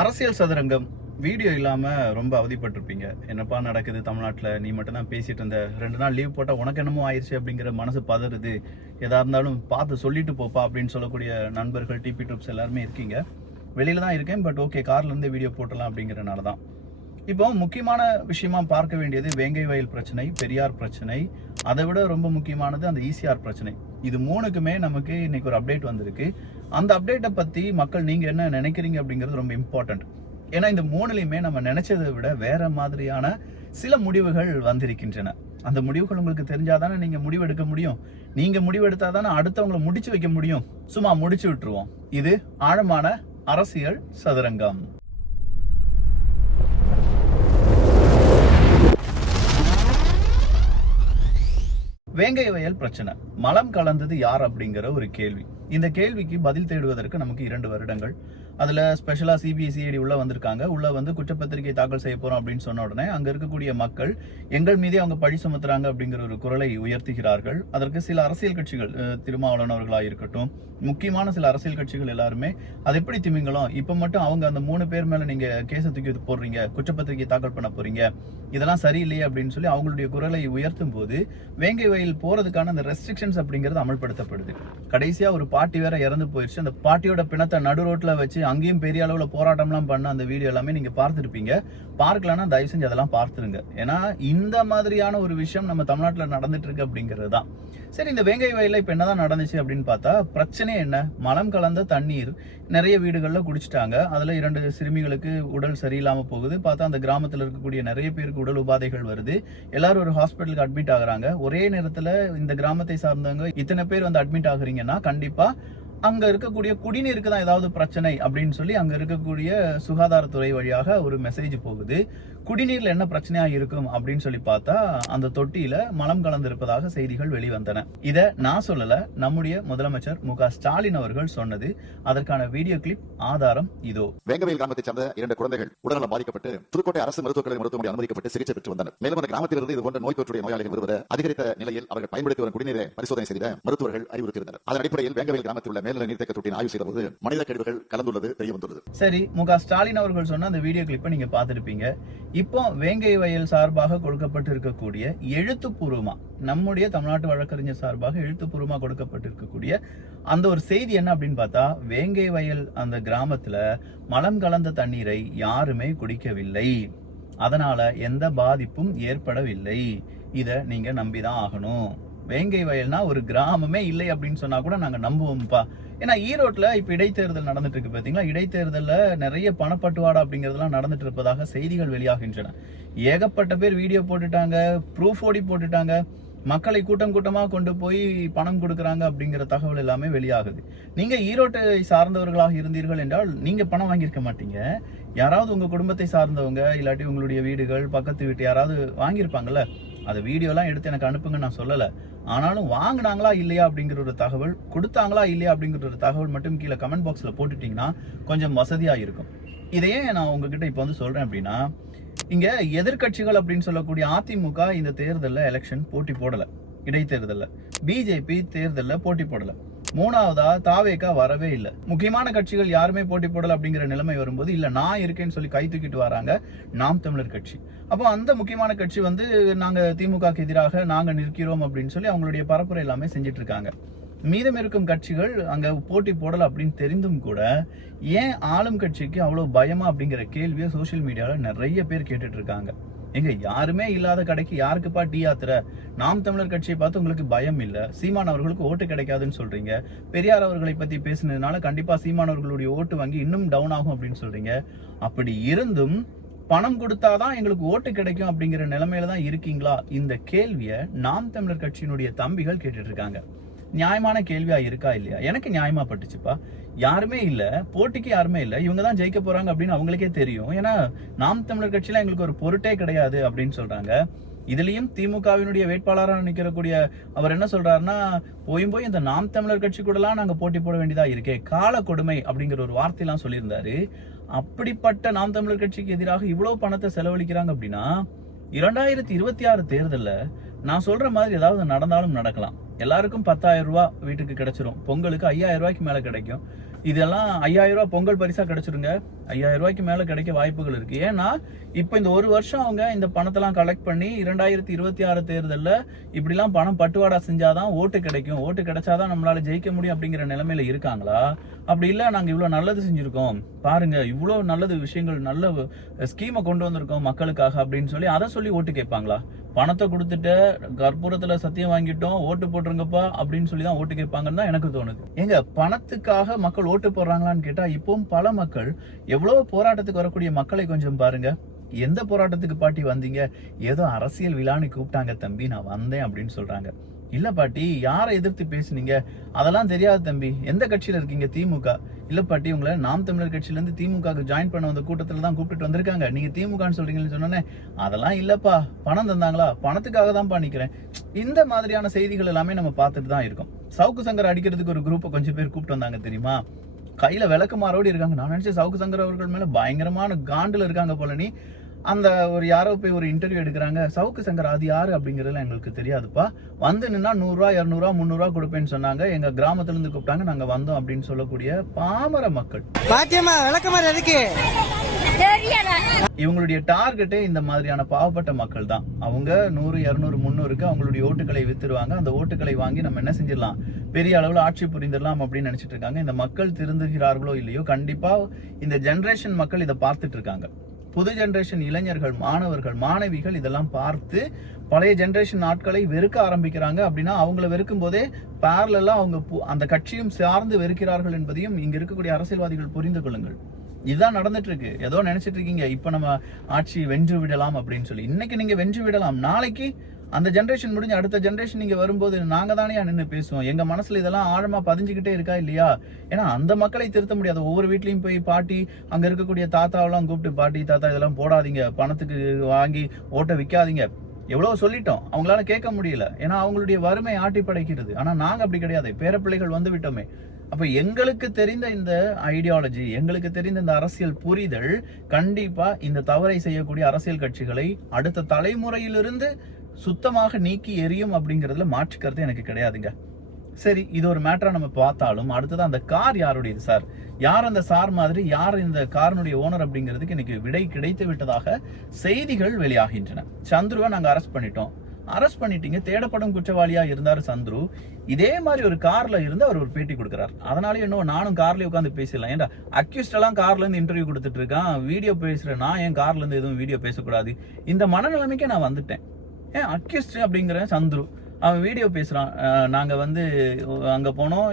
அரசியல் சதுரங்கம் வீடியோ இல்லாம ரொம்ப அவதிப்பட்டிருப்பீங்க. என்னப்பா நடக்குது தமிழ்நாட்டுல, நீ மட்டும் தான் பேசிட்டு இருந்த, 2 நாள் லீவ் போட்டா உனக்கு என்னமோ ஆயிடுச்சு அப்படிங்கிற மனசு பதறுது, எதா இருந்தாலும் பார்த்து சொல்லிட்டு போப்பா அப்படின்னு சொல்லக்கூடிய நண்பர்கள், டிபி ட்ரூப்ஸ் எல்லாருமே இருக்கீங்க. வெளியில தான் இருக்கேன், பட் ஓகே, கார்ல இருந்து வீடியோ போட்டலாம் அப்படிங்கறனால தான். இப்போ முக்கியமான விஷயமா பார்க்க வேண்டியது வேங்கை வயல் பிரச்சனை, பெரியார் பிரச்சனை, அதை விட ரொம்ப முக்கியமானது அந்த ஈசிஆர் பிரச்சனை. இது 3க்குமே நமக்கு இன்னைக்கு ஒரு அப்டேட் வந்திருக்கு. அந்த அப்டேட்டை பத்தி மக்கள் நீங்க என்ன நினைக்கிறீங்க அப்படிங்கிறது ரொம்ப இம்பார்ட்டன்ட். ஏன்னா இந்த 3லையுமே நம்ம நினைச்சதை விட வேற மாதிரியான சில முடிவுகள் வந்திருக்கின்றன. அந்த முடிவுகள் உங்களுக்கு தெரிஞ்சாதானே நீங்க முடிவெடுக்க முடியும். நீங்க முடிவெடுத்தாதானே அடுத்தவங்களை முடிச்சு வைக்க முடியும். சும்மா முடிச்சு விட்டுருவோம். இது ஆழமான அரசியல் சதுரங்கம். வேங்கை வயல் பிரச்சனை, மலம் கலந்தது யார் அப்படிங்கிற ஒரு கேள்வி. இந்த கேள்விக்கு பதில் தேடுவதற்கு நமக்கு 2 வருடங்கள். அதுல ஸ்பெஷலா சிபிசிஐடி உள்ள வந்திருக்காங்க. உள்ள வந்து குற்றப்பத்திரிகை தாக்கல் செய்ய போறோம் அப்படின்னு சொன்ன உடனே அங்க இருக்கக்கூடிய மக்கள் எங்கள் மீதே அவங்க பழி சுமத்துறாங்க அப்படிங்கிற ஒரு குரலை உயர்த்துகிறார்கள். அதற்கு சில அரசியல் கட்சிகள், திருமாவளவன் அவர்களாக இருக்கட்டும், முக்கியமான சில அரசியல் கட்சிகள் எல்லாருமே அது எப்படி திமிங்கலம், இப்ப மட்டும் அவங்க அந்த 3 பேர் மேல நீங்க கேஸை தூக்கி போடுறீங்க, குற்றப்பத்திரிகை தாக்கல் பண்ண போறீங்க, இதெல்லாம் சரியில்லையே அப்படின்னு சொல்லி அவங்களுடைய குரலை உயர்த்தும் போது வேங்கை வயல் போறதுக்கான அந்த ரெஸ்ட்ரிக்ஷன்ஸ் அப்படிங்கிறது அமல்படுத்தப்படுது. கடைசியா ஒரு பாட்டி வேற இறந்து போயிடுச்சு. அந்த பாட்டியோட பிணத்தை நடு ரோட்ல வச்சு அங்கேயும் பெரிய அளவுல போராட்டம்லாம் பண்ண அந்த வீடியோ எல்லாமே நீங்க பார்த்துருப்பீங்க. பார்க்கலன்னா தயவு செஞ்சு அதெல்லாம் பார்த்துருங்க. ஏன்னா இந்த மாதிரியான ஒரு விஷயம் நம்ம தமிழ்நாட்டுல நடந்துட்டு இருக்கு அப்படிங்கிறது தான். சரி, இந்த வேங்கை வயல்ல இப்ப என்னதான் நடந்துச்சு அப்படின்னு பார்த்தா, பிரச்சனை என்ன, மலம் கலந்த தண்ணீர் நிறைய வீடுகள்ல குடிச்சிட்டாங்க. அதுல 2 சிறுமிகளுக்கு உடல் சரியில்லாம போகுது. பார்த்தா அந்த கிராமத்துல இருக்கக்கூடிய நிறைய பேருக்கு உடல் உபாதைகள் வருது. எல்லாரும் ஒரு ஹாஸ்பிட்டலுக்கு அட்மிட் ஆகுறாங்க. ஒரே நேரத்துல இந்த கிராமத்தை சார்ந்தவங்க இத்தனை பேர் வந்து அட்மிட் ஆகுறீங்கன்னா கண்டிப்பா அங்க இருக்கக்கூடிய குடிநீருக்கு தான் ஏதாவது பிரச்சனை அப்படின்னு சொல்லி அங்க இருக்கக்கூடிய சுகாதாரத்துறை வழியாக ஒரு மெசேஜ் போகுது. குடிநீர்ல என்ன பிரச்சனையா இருக்கும் அப்படின்னு சொல்லி பார்த்தா அந்த தொட்டியில மலம் கலந்திருப்பதாக செய்திகள் வெளிவந்தன. இத நான் சொல்லல, நம்முடைய முதலமைச்சர் மு.க. ஸ்டாலின் அவர்கள் சொன்னது. அதற்கான வீடியோ கிளிப் ஆதாரம் இதோ. வேங்கவேல் கிராமத்தை சேர்ந்த 2 குழந்தைகள் உடல்நலம் பாதிக்கப்பட்டு புதுக்கோட்டை அரசு மருத்துவக் கல்லூரி மருத்துவமனை அனுமதிக்கப்பட்டு சிகிச்சை பெற்று வந்தனர். மேலும் அந்த கிராமத்திலிருந்து இது போன்ற நோய் தொற்றுடைய நோயாளிகள் வருவது அதிகரித்த நிலையில் அவர்கள் பயன்படுத்தி வரும் குடிநீரை பரிசோதனை செய்த மருத்துவர்கள் அறிவுறுத்தியிருந்தனர். அதன் அடிப்படையில் வேங்கவேல் கிராமத்தில் உள்ள மேல்நிலை நீர்த்தேக்க தொட்டியை ஆய்வு செய்தபோது மனித கழிவுகள் கலந்துள்ளது தெரிய வந்துள்ளது. சரி, மு.க. ஸ்டாலின் அவர்கள் சொன்ன அந்த வீடியோ கிளிப்பை நீங்க பார்த்திருப்பீங்க. இப்போ வேங்கை வயல் சார்பாக கொடுக்கப்பட்டு இருக்கக்கூடிய எழுத்துப்பூர்வமா, நம்முடைய தமிழ்நாட்டு வழக்கறிஞர் சார்பாக எழுத்துப்பூர்வமா கொடுக்கப்பட்டிருக்கக்கூடிய அந்த ஒரு செய்தி என்ன அப்படின்னு பார்த்தா, வேங்கை வயல் அந்த கிராமத்துல மலம் கலந்த தண்ணீரை யாருமே குடிக்கவில்லை, அதனால எந்த பாதிப்பும் ஏற்படவில்லை. இத நீங்க நம்பிதான் ஆகணும். வேங்கை வயல்னா ஒரு கிராமமே இல்லை அப்படின்னு சொன்னா கூட நாங்க நம்புவோம்ப்பா. ஏன்னா ஈரோட்ல இப்ப இடைத்தேர்தல் நடந்துட்டு இருக்கு பாத்தீங்களா, இடைத்தேர்தல்ல நிறைய பணப்பட்டுவாடா அப்படிங்கறதெல்லாம் நடந்துட்டு இருப்பதாக செய்திகள் வெளியாகின்றன. ஏகப்பட்ட பேர் வீடியோ போட்டுட்டாங்க, ப்ரூஃப் ஓடி போட்டுட்டாங்க, மக்களை கூட்டம் கூட்டமா கொண்டு போய் பணம் கொடுக்கறாங்க அப்படிங்கிற தகவல் எல்லாமே வெளியாகுது. நீங்க ஈரோட்டை சார்ந்தவர்களாக இருந்தீர்கள் என்றால் நீங்க பணம் வாங்கியிருக்க மாட்டீங்க. யாராவது உங்க குடும்பத்தை சார்ந்தவங்க, இல்லாட்டி உங்களுடைய வீடுகள் பக்கத்து வீட்டு யாராவது வாங்கியிருப்பாங்கல்ல, அந்த வீடியோலாம் எடுத்து எனக்கு அனுப்புங்க நான் சொல்லல. ஆனாலும் வாங்கினாங்களா இல்லையா அப்படிங்கிற ஒரு தகவல், கொடுத்தாங்களா இல்லையா அப்படிங்கிற ஒரு தகவல் மட்டும் கீழே கமெண்ட் பாக்ஸ்ல போட்டுட்டீங்கன்னா கொஞ்சம் வசதியா இருக்கும். இதையே நான் உங்ககிட்ட இப்ப வந்து சொல்றேன் அப்படின்னா, இங்க எதிர்கட்சிகள் அப்படின்னு சொல்லக்கூடிய அதிமுக இந்த தேர்தல்ல எலெக்ஷன் போட்டி போடல, இடைத்தேர்தல்ல பிஜேபி தேர்தல்ல போட்டி போடல, 3வதா தாவேகா வரவே இல்லை. முக்கியமான கட்சிகள் யாருமே போட்டி போடல அப்படிங்கிற நிலைமை வரும்போது, இல்ல நான் இருக்கேன்னு சொல்லி கை தூக்கிட்டு வராங்க நாம் தமிழர் கட்சி. அப்போ அந்த முக்கியமான கட்சி வந்து நாங்க திமுகக்கு எதிராக நாங்க நிற்கிறோம் அப்படின்னு சொல்லி அவங்களுடைய பரப்புரை எல்லாமே செஞ்சுட்டு இருக்காங்க. மீதம் இருக்கும் கட்சிகள் அங்க போட்டி போடல அப்படின்னு தெரிந்தும் கூட ஏன் ஆளும் கட்சிக்கு அவ்வளவு பயமா அப்படிங்கிற கேள்வியை சோசியல் மீடியால நிறைய பேர் கேட்டுட்டு இருக்காங்க. எங்க யாருமே இல்லாத கடைக்கு யாருக்குப்பா டீ ஆத்துற? நாம் தமிழர் கட்சியை பார்த்து உங்களுக்கு பயம் இல்ல, சீமான் அவர்களுக்கு ஓட்டு கிடைக்காதுன்னு சொல்றீங்க, பெரியார் அவர்களை பத்தி பேசினதுனால கண்டிப்பா சீமான் அவர்களுடைய ஓட்டு வங்கி இன்னும் டவுன் ஆகும் அப்படின்னு சொல்றீங்க. அப்படி இருந்தும் பணம் கொடுத்தாதான் எங்களுக்கு ஓட்டு கிடைக்கும் அப்படிங்கிற நிலைமையில தான் இருக்கீங்களா? இந்த கேள்வியை நாம் தமிழர் கட்சியினுடைய தம்பிகள் கேட்டுட்டு இருக்காங்க. நியாயமான கேள்வியா இருக்கா இல்லையா? எனக்கு நியாயமா பட்டுச்சுப்பா. யாருமே இல்ல, போட்டிக்கு யாருமே இல்ல, இவங்க தான் ஜெயிக்க போறாங்க அப்படின்னு அவங்களுக்கே தெரியும். ஏன்னா நாம் தமிழர் கட்சியில எங்களுக்கு ஒரு பொருட்டே கிடையாது அப்படின்னு சொல்றாங்க. இதுலயும் திமுகவினுடைய வேட்பாளராக நிற்கக்கூடிய அவர் என்ன சொல்றாருன்னா, போய் இந்த நாம் தமிழர் கட்சி கூட எல்லாம் நாங்க போட்டி போட வேண்டியதா இருக்கே, கால கொடுமை அப்படிங்கிற ஒரு வார்த்தையெல்லாம் சொல்லியிருந்தாரு. அப்படிப்பட்ட நாம் தமிழர் கட்சிக்கு எதிராக இவ்வளவு பணத்தை செலவழிக்கிறாங்க அப்படின்னா 2026 தேர்தல்ல நான் சொல்ற மாதிரி ஏதாவது நடந்தாலும் நடக்கலாம். எல்லாருக்கும் 10,000 ரூபாய் வீட்டுக்கு கிடைச்சிரும். பொங்கலுக்கு 5,000 ரூபாய்க்கு மேல கிடைக்கும். இதெல்லாம் 5000 ரூபாய் பொங்கல் பரிசா கிடைச்சிருங்க. 5000 ரூபாய்க்கு மேல கிடைக்க வாய்ப்புகள் இருக்கு. ஏன்னா இப்ப இந்த ஒரு வருஷம் அவங்க இந்த பணத்தெல்லாம் கலெக்ட் பண்ணி 2026 தேர்தல்ல இப்படிலாம் பணம் பட்டுவாடா செஞ்சாதான் ஓட்டு கிடைக்கும், ஓட்டு கிடைச்சாதான் நம்மளால ஜெயிக்க முடியும் அப்படிங்கிற நிலைமையில இருக்காங்களா? அப்படி இல்ல நாங்க இவ்வளவு நல்லது செஞ்சிருக்கோம் பாருங்க, இவ்வளவு நல்லது விஷயங்கள், நல்ல ஸ்கீமை கொண்டு வந்திருக்கோம் மக்களுக்காக அப்படின்னு சொல்லி அதை சொல்லி ஓட்டு கேட்பாங்களா? பணத்தை கொடுத்துட்டு கற்பூரத்துல சத்தியம் வாங்கிட்டோம், ஓட்டு போட்டுருங்கப்பா அப்படின்னு சொல்லி தான் ஓட்டு கேட்பாங்கன்னு தான் எனக்கு தோணுது. ஏங்க, பணத்துக்காக மக்கள் ஓட்டு போடுறாங்களான்னு கேட்டா இப்பவும் பல மக்கள், எவ்வளவு போராட்டத்துக்கு வரக்கூடிய மக்களை கொஞ்சம் பாருங்க. எந்த போராட்டத்துக்கு பாட்டி வந்தீங்க? ஏதோ அரசியல் விழான்னு கூப்பிட்டாங்க தம்பி, நான் வந்தேன் அப்படின்னு சொல்றாங்க. இல்ல பாட்டி, யாரை எதிர்த்து பேசுனீங்க? அதெல்லாம் தெரியாது தம்பி. எந்த கட்சியில இருக்கீங்க? திமுக. இல்ல பாட்டி, உங்களை நாம் தமிழர் கட்சியில இருந்து திமுக ஜாயின் பண்ண வந்த கூட்டத்துல தான் கூப்பிட்டு வந்திருக்காங்க, நீங்க திமுகன்னு சொல்றீங்கன்னு சொன்னோன்னே, அதெல்லாம் இல்லப்பா, பணம் தந்தாங்களா? பணத்துக்காக தான் பண்ணிக்கிறேன். இந்த மாதிரியான செய்திகள் எல்லாமே நம்ம பார்த்துட்டு தான் இருக்கோம். சவுக்கு சங்கர் அடிக்கிறதுக்கு ஒரு குரூப்பை கொஞ்சம் பேர் கூப்பிட்டு வந்தாங்க தெரியுமா? கையில விளக்குமாரோடு இருக்காங்க. நான் நினைச்சேன் சவுக்கு சங்கர் அவர்கள் மேல பயங்கரமான காண்டுல இருக்காங்க போல. நீ அந்த ஒரு யாரோ போய் ஒரு இன்டர்வியூ எடுக்கிறாங்க, சவுக்கு சங்கர் அது யாரு அப்படிங்கறதுலாம் எங்களுக்கு தெரியாதுப்பா, வந்து நின்னா 100 ரூபா 200 ரூபா 300 ரூபா கொடுப்பேன்னு சொன்னாங்க, எங்க கிராமத்துல இருந்து கூப்பிட்டாங்க, நாங்க வந்தோம் அப்படின்னு சொல்லக்கூடிய பாமர மக்கள். இவங்களுடைய டார்கெட்டே இந்த மாதிரியான பாவப்பட்ட மக்கள் தான். அவங்க 100 200 300க்கு அவங்களுடைய ஓட்டுகளை வித்துருவாங்க. அந்த ஓட்டுகளை வாங்கி நம்ம என்ன செஞ்சிடலாம், பெரிய அளவுல ஆட்சி புரிந்திடலாம் அப்படின்னு நினைச்சிட்டு இருக்காங்க. இந்த மக்கள் திருந்துகிறார்களோ இல்லையோ, கண்டிப்பா இந்த ஜெனரேஷன் மக்கள் இதை பார்த்துட்டு இருக்காங்க. புது ஜெனரேஷன் இளைஞர்கள், மாணவர்கள், மாணவிகள் இதெல்லாம் பார்த்து பழைய ஜெனரேஷன் ஆட்களை வெறுக்க ஆரம்பிக்கிறாங்க. அப்படின்னா அவங்கள வெறுக்கும் போதே பேரலா அவங்க அந்த கட்சியும் சார்ந்து வெறுக்கிறார்கள் என்பதையும் இங்க இருக்கக்கூடிய அரசியல்வாதிகள் புரிந்து கொள்ளுங்கள். இதுதான் நடந்துட்டு இருக்கு. ஏதோ நினைச்சிட்டு இருக்கீங்க இப்ப நம்ம ஆட்சி வென்று விடலாம் அப்படின்னு சொல்லி. இன்னைக்கு நீங்க வென்று விடலாம், நாளைக்கு அந்த ஜெனரேஷன் முடிஞ்சு அடுத்த ஜெனரேஷன் நீங்க வரும்போது நாங்க தானே நின்று பேசுவோம். எங்க மனசுல இதெல்லாம் ஆழமா பதிஞ்சுக்கிட்டே இருக்கா இல்லையா? ஏன்னா அந்த மக்களை திருத்த முடியாது. ஒவ்வொரு வீட்லயும் போய் பாட்டி, அங்க இருக்கக்கூடிய தாத்தாவெல்லாம் கூப்பிட்டு, பாட்டி தாத்தா இதெல்லாம் போடாதீங்க, பணத்துக்கு வாங்கி ஓட்ட விற்காதீங்க, எவ்வளவு சொல்லிட்டோம், அவங்களால கேட்க முடியல. ஏன்னா அவங்களுடைய வறுமை ஆட்டி படைக்கிறது. ஆனா நாங்க அப்படி கிடையாது, பேரப்பிள்ளைகள் வந்து விட்டோமே. அப்ப எங்களுக்கு தெரிந்த இந்த ஐடியாலஜி, எங்களுக்கு தெரிந்த இந்த அரசியல் புரிதல் கண்டிப்பா இந்த தவறை செய்யக்கூடிய அரசியல் கட்சிகளை அடுத்த தலைமுறையிலிருந்து சுத்தமாக நீக்கி எரியும் அப்படிங்கிறதுல மாற்றுக்கிறது எனக்கு கிடையாதுங்க. சரி, இது ஒரு மேட்டரா நம்ம பார்த்தாலும் அடுத்தது அந்த கார் யாருடையது சார், யார் அந்த சார் மாதிரி, யார் இந்த காரினுடைய ஓனர் அப்படிங்கிறதுக்கு இன்னைக்கு விடை கிடைத்து விட்டதாக செய்திகள் வெளியாகின்றன. சந்துருவை நாங்க அரெஸ்ட் பண்ணிட்டோம். அரெஸ்ட் பண்ணிட்டீங்க, தேடப்படும் குற்றவாளியா இருந்தாரு சந்துரு. இதே மாதிரி ஒரு கார்ல இருந்து அவர் ஒரு பேட்டி கொடுக்கிறார். அதனால இன்னும் நானும் கார்ல உட்காந்து பேசிடலாம். ஏன்டா அக்யூஸ்ட் எல்லாம் கார்ல இருந்து இன்டர்வியூ கொடுத்துட்டு இருக்கான், வீடியோ பேசுறேன், நான் ஏன் கார்ல இருந்து எதுவும் வீடியோ பேசக்கூடாது? இந்த மனநிலைமைக்கே நான் வந்துட்டேன். ஏன் அக்யூஸ்ட் அப்படிங்கிற சந்துரு அவன் வீடியோ பேசுறான். நாங்க வந்து அங்க போனோம்,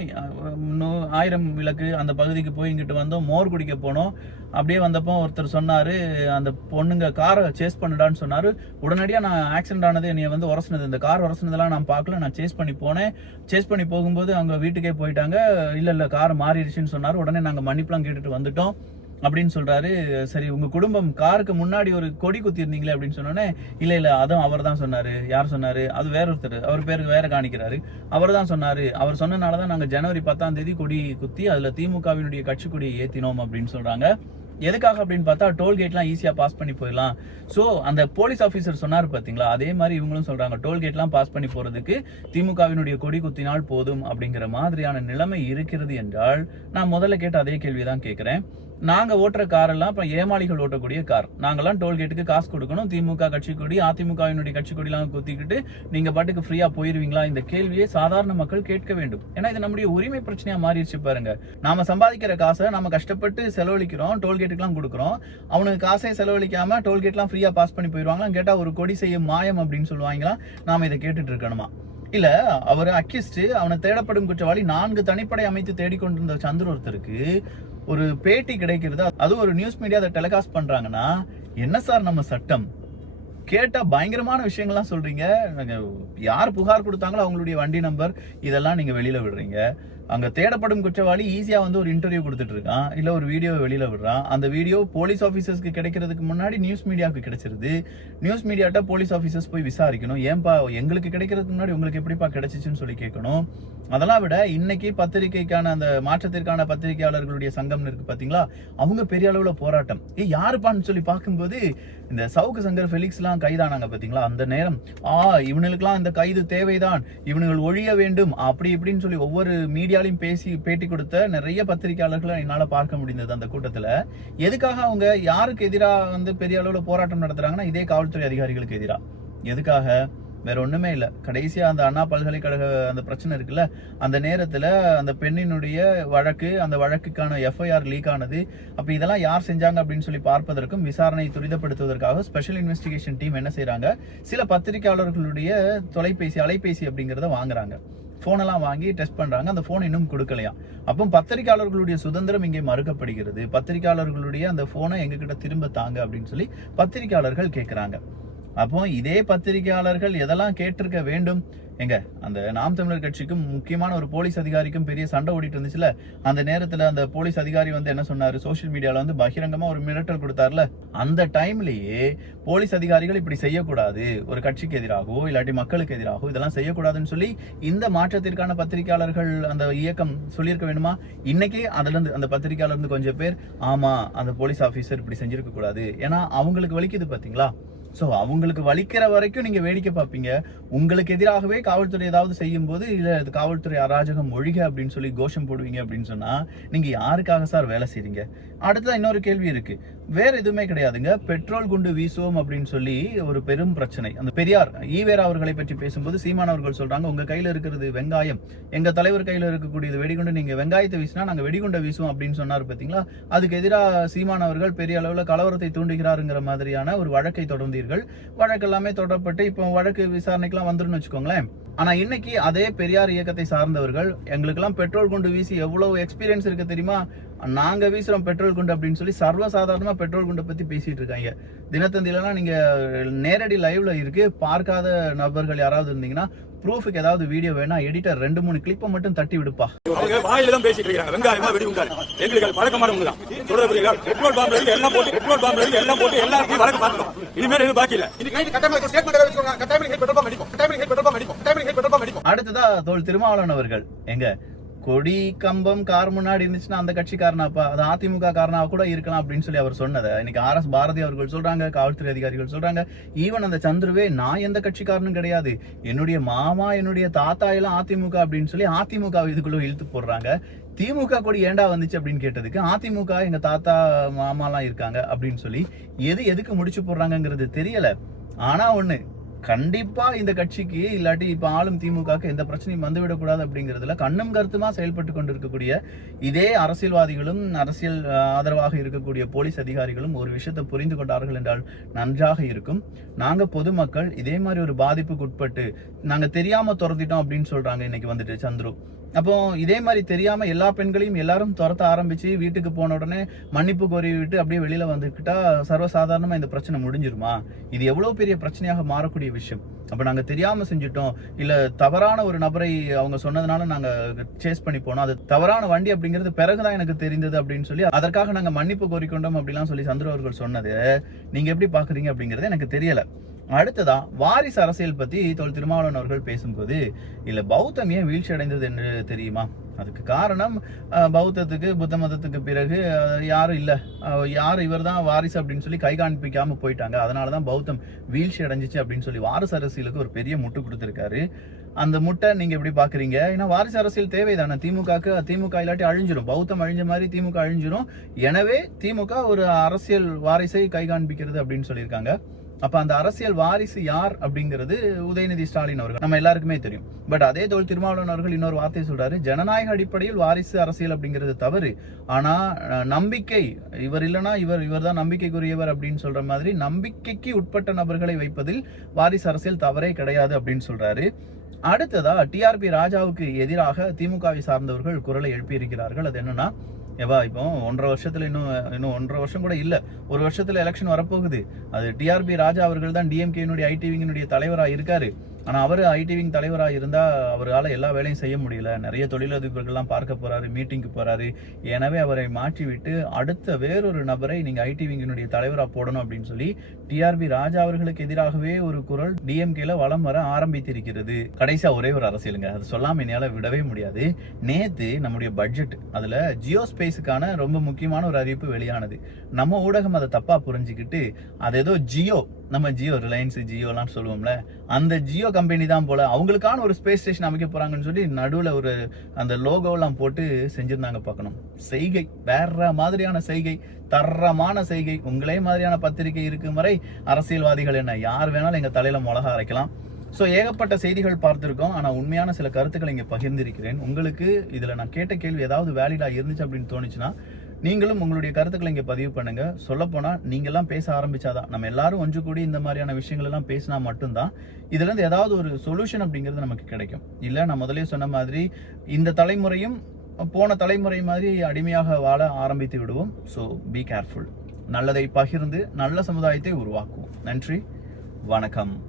1000 விளக்கு அந்த பகுதிக்கு போய் இங்கிட்டு வந்தோம், மோர் குடிக்க போனோம். அப்படியே வந்தப்போ ஒருத்தர் சொன்னாரு, அந்த பொண்ணுங்க காரை சேஸ் பண்ணுடான்னு சொன்னாரு. உடனடியா நான் ஆக்சிடென்ட் ஆனது, என்னைய வந்து உரசினது, இந்த கார் உரசினதெல்லாம் நான் பார்க்கல, நான் சேஸ் பண்ணி போனேன். சேஸ் பண்ணி போகும்போது அவங்க வீட்டுக்கே போயிட்டாங்க. இல்ல கார் மாறிடுச்சுன்னு சொன்னாரு. உடனே நாங்க மன்னிப்புலாம் கேட்டுட்டு வந்துட்டோம் அப்படின்னு சொல்றாரு. சரி, உங்க குடும்பம் காருக்கு முன்னாடி ஒரு கொடி குத்தி இருந்தீங்களே அப்படின்னு சொன்னோன்னே, இல்ல அதுவும் அவர் தான் சொன்னாரு. யார் சொன்னாரு? அது வேற ஒருத்தர், அவர் பேருக்கு வேற காணிக்கிறாரு. அவர் தான் சொன்னாரு. அவர் சொன்னனாலதான் நாங்க ஜனவரி 10ஆம் தேதி கொடி குத்தி அதுல திமுகவினுடைய கட்சி கொடியை ஏத்தினோம் அப்படின்னு சொல்றாங்க. எதுக்காக அப்படின்னு பார்த்தா, டோல்கேட்லாம் ஈஸியா பாஸ் பண்ணி போயிடலாம். சோ அந்த போலீஸ் ஆபீசர் சொன்னாரு பாத்தீங்களா, அதே மாதிரி இவங்களும் சொல்றாங்க, டோல்கேட்லாம் பாஸ் பண்ணி போறதுக்கு திமுகவினுடைய கொடி குத்தினால் போதும் அப்படிங்கிற மாதிரியான நிலைமை இருக்கிறது என்றால், நான் முதல்ல கேட்ட அதே கேள்விதான் கேட்கிறேன். நாங்க ஓட்டுற கார் எல்லாம் இப்ப ஏமாளிகள் ஓட்டக்கூடிய கார், நாங்கெல்லாம் டோல்கேட்டுக்கு காசு கொடுக்கணும், திமுக கட்சி கொடி அதிமுகவினுடைய கட்சி கொடி எல்லாம் குத்திக்கிட்டு நீங்க பாட்டுக்கு ஃப்ரீயா போயிருவீங்களா? இந்த கேள்வியை சாதாரண மக்கள் கேட்க வேண்டும். ஏன்னா இது நம்முடைய உரிமை பிரச்சனையா மாறிடுச்சு பாருங்க. நாம சம்பாதிக்கிற காசை நம்ம கஷ்டப்பட்டு செலவழிக்கிறோம், டோல்கேட்டுக்கு எல்லாம் கொடுக்குறோம். அவனுக்கு காசை செலவழிக்காம டோல்கேட் எல்லாம் ஃப்ரீயா பாஸ் பண்ணி போயிருவாங்களா? கேட்டா ஒரு கொடி செய்யும் மாயம் அப்படின்னு சொல்லுவாங்களா? நாம இதை கேட்டுட்டு இருக்கணுமா? இல்ல, அவர் அக்யூஸ்ட், அவனை தேடப்படும் குற்றவாளி 4 தனிப்படை அமைத்து தேடிக்கொண்டிருந்த சந்திர ஒருத்தருக்கு ஒரு பேட்டி கிடைக்கிறது, அது ஒரு நியூஸ் மீடியா அதை டெலிகாஸ்ட் பண்றாங்கன்னா என்ன சார் நம்ம சட்டம்? கேட்டா பயங்கரமான விஷயங்கள்லாம் சொல்றீங்க. யார் புகார் கொடுத்தாங்களோ அவங்களுடைய வண்டி நம்பர் இதெல்லாம் நீங்க வெளியில விடுறீங்க. அங்க தேடப்படும் குற்றவாளி ஈஸியா வந்து ஒரு இன்டர்வியூ கொடுத்துட்டு இருக்கான், இல்ல ஒரு வீடியோ வெளியில விடுறான். அந்த வீடியோ போலீஸ் ஆபீசர்ஸ்க்கு கிடைக்கிறதுக்கு முன்னாடி நியூஸ் மீடியாவுக்கு கிடைச்சிருது. நியூஸ் மீடியாட்ட போலீஸ் ஆபீசர்ஸ் போய் விசாரிக்கணும். ஏன்பா எங்களுக்கு கிடைக்கிறதுக்கு முன்னாடி உங்களுக்கு எப்படிப்பா கிடைச்சிச்சுன்னு சொல்லி கேட்கணும். அதெல்லாம் விட இன்னைக்கு பத்திரிகைக்கான அந்த மாற்றத்திற்கான பத்திரிகையாளர்களுடைய சங்கம் இருக்கு பாத்தீங்களா, அவங்க பெரிய அளவுல போராட்டம். யாருப்பான்னு சொல்லி பார்க்கும்போது இந்த சவுக்கு சங்கர் ஃபெலிக்ஸ் எல்லாம் கைதானாங்க பாத்தீங்களா, அந்த நேரம் இவனுக்கெல்லாம் இந்த கைது தேவைதான், இவனுகள் ஒழிய வேண்டும் அப்படி இப்படின்னு சொல்லி ஒவ்வொரு மீடியா மீடியாலையும் பேட்டி கொடுத்த நிறைய பத்திரிகையாளர்களை என்னால பார்க்க முடிந்தது அந்த கூட்டத்துல. எதுக்காக அவங்க யாருக்கு எதிராக வந்து பெரிய அளவுல போராட்டம் நடத்துறாங்கன்னா இதே காவல்துறை அதிகாரிகளுக்கு எதிராக. எதுக்காக? வேற ஒண்ணுமே இல்ல. கடைசியா அந்த அண்ணா பல்கலைக்கழக அந்த பிரச்சனை இருக்குல்ல, அந்த நேரத்துல அந்த பெண்ணினுடைய வழக்கு, அந்த வழக்குக்கான FIR லீக் ஆனது. அப்ப இதெல்லாம் யார் செஞ்சாங்க அப்படின்னு சொல்லி பார்ப்பதற்கும் விசாரணை துரிதப்படுத்துவதற்காக ஸ்பெஷல் இன்வெஸ்டிகேஷன் டீம் என்ன செய்யறாங்க, சில பத்திரிகையாளர்களுடைய அலைபேசி அப்படிங்கறத வாங்குறாங்க. போன் எல்லாம் வாங்கி டெஸ்ட் பண்றாங்க. அந்த போன் இன்னும் கொடுக்கலையா. அப்போ பத்திரிகையாளர்களுடைய சுதந்திரம் இங்கே மறுக்கப்படுகிறது. பத்திரிகையாளர்களுடைய அந்த போனை எங்க கிட்ட திரும்ப தாங்க அப்படின்னு சொல்லி பத்திரிகையாளர்கள் கேட்கிறாங்க. அப்போ இதே பத்திரிகையாளர்கள் எதெல்லாம் கேட்டிருக்க வேண்டும்? எங்க அந்த நாம் தமிழர் கட்சிக்கும் முக்கியமான ஒரு போலீஸ் அதிகாரிக்கும் பெரிய சண்டை ஓடிட்டு இருந்துச்சுல, அந்த நேரத்துல அந்த போலீஸ் அதிகாரி வந்து என்ன சொன்னாரு, சோசியல் மீடியால வந்து பகிரங்கமா ஒரு மிரட்டல் கொடுத்தாருல, அந்த டைம்லயே போலீஸ் அதிகாரிகள் இப்படி செய்யக்கூடாது, ஒரு கட்சிக்கு எதிராகவோ இல்லாட்டி மக்களுக்கு எதிராகவோ இதெல்லாம் செய்யக்கூடாதுன்னு சொல்லி இந்த மாற்றத்திற்கான பத்திரிகையாளர்கள் அந்த இயக்கம் சொல்லியிருக்க வேண்டுமா? இன்னைக்கு அதுல இருந்து அந்த பத்திரிகையாளர் இருந்து கொஞ்சம் பேர் ஆமா அந்த போலீஸ் ஆபீசர் இப்படி செஞ்சிருக்க கூடாது, ஏன்னா அவங்களுக்கு வலிக்குது பாத்தீங்களா. சோ அவங்களுக்கு வலிக்கிற வரைக்கும் நீங்க வேடிக்கை பார்ப்பீங்க. உங்களுக்கு எதிராகவே காவல்துறை ஏதாவது செய்யும் போது இல்ல காவல்துறை அராஜகம் ஒழிக அப்படின்னு சொல்லி கோஷம் போடுவீங்க அப்படின்னு சொன்னா நீங்க யாருக்காக சார் வேலை செய்றீங்க? அடுத்ததான் இன்னொரு கேள்வி இருக்கு. வேற எதுவுமே கிடையாதுங்க. பெட்ரோல் குண்டு வீசுவோம் அப்படின்னு சொல்லி ஒரு பெரும் பிரச்சனை. அந்த பெரியார் ஈவேரா அவர்களை பற்றி பேசும்போது சீமான் அவர்கள் சொல்றாங்க, உங்க கையில இருக்கிறது வெங்காயம், எங்க தலைவர் கையில இருக்கக்கூடியது வெடிகுண்டு, நீங்க வெங்காயத்தை வீசினா நாங்க வெடிகுண்டை வீசுவோம் அப்படின்னு சொன்னாரு பாத்தீங்களா. அதுக்கு எதிராக சீமான் அவர்கள் பெரிய அளவுல கலவரத்தை தூண்டுகிறாருங்கிற மாதிரியான ஒரு வழக்கை தொடர்ந்தீர்கள். வழக்கு எல்லாமே தொடரப்பட்டு இப்போ வழக்கு விசாரணைக்கெல்லாம் வந்துருன்னு வச்சுக்கோங்களேன். ஆனா இன்னைக்கு அதே பெரியார் இயக்கத்தை சார்ந்தவர்கள் எங்களுக்கு எல்லாம் பெட்ரோல் குண்டு வீசி எவ்வளவு எக்ஸ்பீரியன்ஸ் இருக்கு தெரியுமா, நாங்க வீசுறோம் பெட்ரோல் குண்டு அப்படின்னு சொல்லி சர்வசாதாரணமா பெட்ரோல் குண்டை பத்தி பேசிட்டு இருக்காங்க. தினத்தந்திலாம் நீங்க நேரடி லைவ்ல இருக்கு, பார்க்காத நபர்கள் யாராவது இருந்தீங்கன்னா ப்ரூஃபுக்கு ஏதாவது வீடியோ வேணா எடிட்டர் 2-3 கிளிப்பை மட்டும் தட்டி விடுப்பா. அவங்க வாயில தான் பேசிட்டு இருக்காங்க, வெங்காயமா வெடி உண்டாரு. எங்களுக்கு பழக்கமான ஒண்ணுதான் சொல்றீங்க. பெட்ரோல் பாம்புல இருந்து எல்லாம் போட்டு எல்லாத்தையும் வழக்கு பார்த்துட்டோம். இனிமேல் எதுவும் பாக்கி இல்ல. அடுத்ததா தோல் திருமாவளவன் அவர்கள், எங்க கொடி கம்பம் கார் முன்னாடி இருந்துச்சுன்னா அந்த கட்சிக்காரனாப்பா, அது அதிமுக காரனா கூட இருக்கலாம் அப்படின்னு சொல்லி அவர் சொன்னதை இன்னைக்கு RS பாரதி அவர்கள் சொல்றாங்க, காவல்துறை அதிகாரிகள் சொல்றாங்க. ஈவன் அந்த சந்துருவே நான் எந்த கட்சிக்காரனும் கிடையாது, என்னுடைய மாமா என்னுடைய தாத்தா எல்லாம் அதிமுக அப்படின்னு சொல்லி அதிமுக இதுக்குள்ள இழுத்து போடுறாங்க. திமுக கொடி ஏண்டா வந்துச்சு அப்படின்னு கேட்டதுக்கு அதிமுக எங்க தாத்தா மாமாலாம் இருக்காங்க அப்படின்னு சொல்லி எதுக்கு முடிச்சு போடுறாங்கிறது தெரியல. ஆனா ஒண்ணு கண்டிப்பா இந்த கட்சிக்கு இல்லாட்டி இப்ப ஆளும் திமுகக்கு எந்த பிரச்சனையும் வந்துவிடக்கூடாது அப்படிங்கிறதுல கண்ணும் கருத்துமா செயல்பட்டு கொண்டிருக்கக்கூடிய இதே அரசியல்வாதிகளும் அரசியல் ஆதரவாக இருக்கக்கூடிய போலீஸ் அதிகாரிகளும் ஒரு விஷயத்தை புரிந்து கொண்டார்கள் என்றால் நன்றாக இருக்கும். நாங்க பொதுமக்கள் இதே மாதிரி ஒரு பாதிப்புக்கு உட்பட்டு நாங்க தெரியாம துரத்திட்டோம் அப்படின்னு சொல்றாங்க இன்னைக்கு வந்துட்டு சந்துரு. அப்போ இதே மாதிரி தெரியாம எல்லா பெண்களையும் எல்லாரும் துரத்த ஆரம்பிச்சு வீட்டுக்கு போன உடனே மன்னிப்பு கோரி விட்டு அப்படியே வெளியில வந்துக்கிட்டா சர்வசாதாரணமா இந்த பிரச்சனை முடிஞ்சிருமா? இது எவ்வளவு பெரிய பிரச்சனையாக மாறக்கூடிய விஷயம். அப்ப நாங்க தெரியாம செஞ்சுட்டோம், இல்ல தவறான ஒரு நபரை அவங்க சொன்னதுனால நாங்க சேஸ் பண்ணி போனோம், அது தவறான வண்டி அப்படிங்கிறது பிறகுதான் எனக்கு தெரிந்தது அப்படின்னு சொல்லி அதற்காக நாங்க மன்னிப்பு கோரிக்கொண்டோம் அப்படிலாம் சொல்லி சந்திர அவர்கள் சொன்னது நீங்க எப்படி பாக்குறீங்க அப்படிங்கறது எனக்கு தெரியல. அடுத்ததா வாரிசு அரசியல் பத்தி தோல் திருமாவளவன் அவர்கள் பேசும்போது, இல்ல பௌத்தம் ஏன் வீழ்ச்சி அடைந்தது என்று தெரியுமா? அதுக்கு காரணம் பௌத்தத்துக்கு புத்த மதத்துக்கு பிறகு யாரும் இல்ல, யாரு இவர் தான் வாரிசு அப்படின்னு சொல்லி கை காண்பிக்காம போயிட்டாங்க, அதனாலதான் பௌத்தம் வீழ்ச்சி அடைஞ்சிச்சு அப்படின்னு சொல்லி வாரிசு அரசியலுக்கு ஒரு பெரிய முட்டு கொடுத்திருக்காரு. அந்த முட்டை நீங்க எப்படி பாக்குறீங்க? ஏன்னா வாரிசு அரசியல் தேவைதானே திமுகக்கு. திமுக இல்லாட்டி அழிஞ்சிரும், பௌத்தம் அழிஞ்ச மாதிரி திமுக அழிஞ்சிரும். எனவே திமுக ஒரு அரசியல் வாரிசை கை காண்பிக்கிறது அப்படின்னு சொல்லியிருக்காங்க. அப்ப அந்த அரசியல் வாரிசு யார் அப்படிங்கிறது உதயநிதி ஸ்டாலின் அவர்கள் நம்ம எல்லாருக்குமே தெரியும். பட் அதே தோல் திருமாவளவன் அவர்கள் இன்னொரு வார்த்தை சொல்றாரு, ஜனநாயக அடிப்படையில் வாரிசு அரசியல் அப்படிங்கிறது தவறு, ஆனா நம்பிக்கை இவர் இல்லைன்னா இவர் தான் நம்பிக்கைக்குரியவர் அப்படின்னு சொல்ற மாதிரி நம்பிக்கைக்கு உட்பட்ட நபர்களை வைப்பதில் வாரிசு அரசியல் தவறே கிடையாது அப்படின்னு சொல்றாரு. அடுத்ததா TRP ராஜாவுக்கு எதிராக திமுகவை சார்ந்தவர்கள் குரலை எழுப்பியிருக்கிறார்கள். அது என்னன்னா, ஏவா இப்போ 1.5 வருஷத்துல இன்னும் 1.5 வருஷம் கூட இல்ல, 1 வருஷத்துல எலெக்ஷன் வரப்போகுது. அது TRP ராஜா அவர்கள் தான் DMK IT விங்கினுடைய தலைவரா இருக்காரு. ஆனா அவரு IT விங் தலைவரா இருந்தா அவரால் எல்லா வேலையும் செய்ய முடியல. நிறைய தொழிலதிபர்கள்லாம் பார்க்க போறாரு, மீட்டிங்க்கு போறாரு. எனவே அவரை மாற்றி விட்டு அடுத்த வேறொரு நபரை நீங்க IT விங்கினுடைய தலைவரா போடணும் அப்படின்னு சொல்லி TRP ராஜா அவர்களுக்கு எதிராகவே ஒரு குரல் DMKல வலம் வர ஆரம்பித்திருக்கிறது. கடைசியா ஒரே ஒரு அரசியலுங்க, அது சொல்லாம என்னால விடவே முடியாது. நேத்து நம்முடைய பட்ஜெட் அதுல ஜியோ ஸ்பேஸுக்கான ரொம்ப முக்கியமான ஒரு அறிவிப்பு வெளியானது. நம்ம ஊடகம் அதை தப்பா புரிஞ்சுக்கிட்டு அது ஏதோ ஜியோ நம்ம ஜியோ, ரிலையன்ஸ் ஜியோலாம் சொல்லுவோம்ல, அந்த ஜியோ கம்பெனி தான் போல அவங்களுக்கான ஒரு ஸ்பேஸ் ஸ்டேஷன் அமைக்க போறாங்கன்னு சொல்லி நடுவில் ஒரு அந்த லோகோலாம் போட்டு செஞ்சிருந்தாங்க. பார்க்கணும், செய்கை வேற மாதிரியான செய்கை, தரமான செய்கை. உங்களே மாதிரியான பத்திரிகை இருக்கும் வரை அரசியல்வாதிகள் என்ன யார் வேணாலும் எங்க தலையில மிளகா அரைக்கலாம். ஸோ ஏகப்பட்ட செய்திகள் பார்த்துருக்கோம். ஆனால் உண்மையான சில கருத்துக்களை இங்கே பகிர்ந்திருக்கிறேன். உங்களுக்கு இதில் நான் கேட்ட கேள்வி ஏதாவது வேலிடாக இருந்துச்சு அப்படின்னு தோணுச்சுன்னா நீங்களும் உங்களுடைய கருத்துக்களை இங்கே பதிவு பண்ணுங்க. சொல்லப்போனால் நீங்கள்லாம் பேச ஆரம்பிச்சாதான், நம்ம எல்லாரும் ஒன்று கூடி இந்த மாதிரியான விஷயங்கள் எல்லாம் பேசினா மட்டும்தான் இதுலேருந்து ஏதாவது ஒரு சொல்யூஷன் அப்படிங்கிறது நமக்கு கிடைக்கும். இல்லை, நான் முதலே சொன்ன மாதிரி இந்த தலைமுறையும் போன தலைமுறை மாதிரி அடிமையாக வாழ ஆரம்பித்து விடுவோம். So be careful. நல்லதை பகிர்ந்து நல்ல சமுதாயத்தை உருவாக்குவோம். நன்றி, வணக்கம்.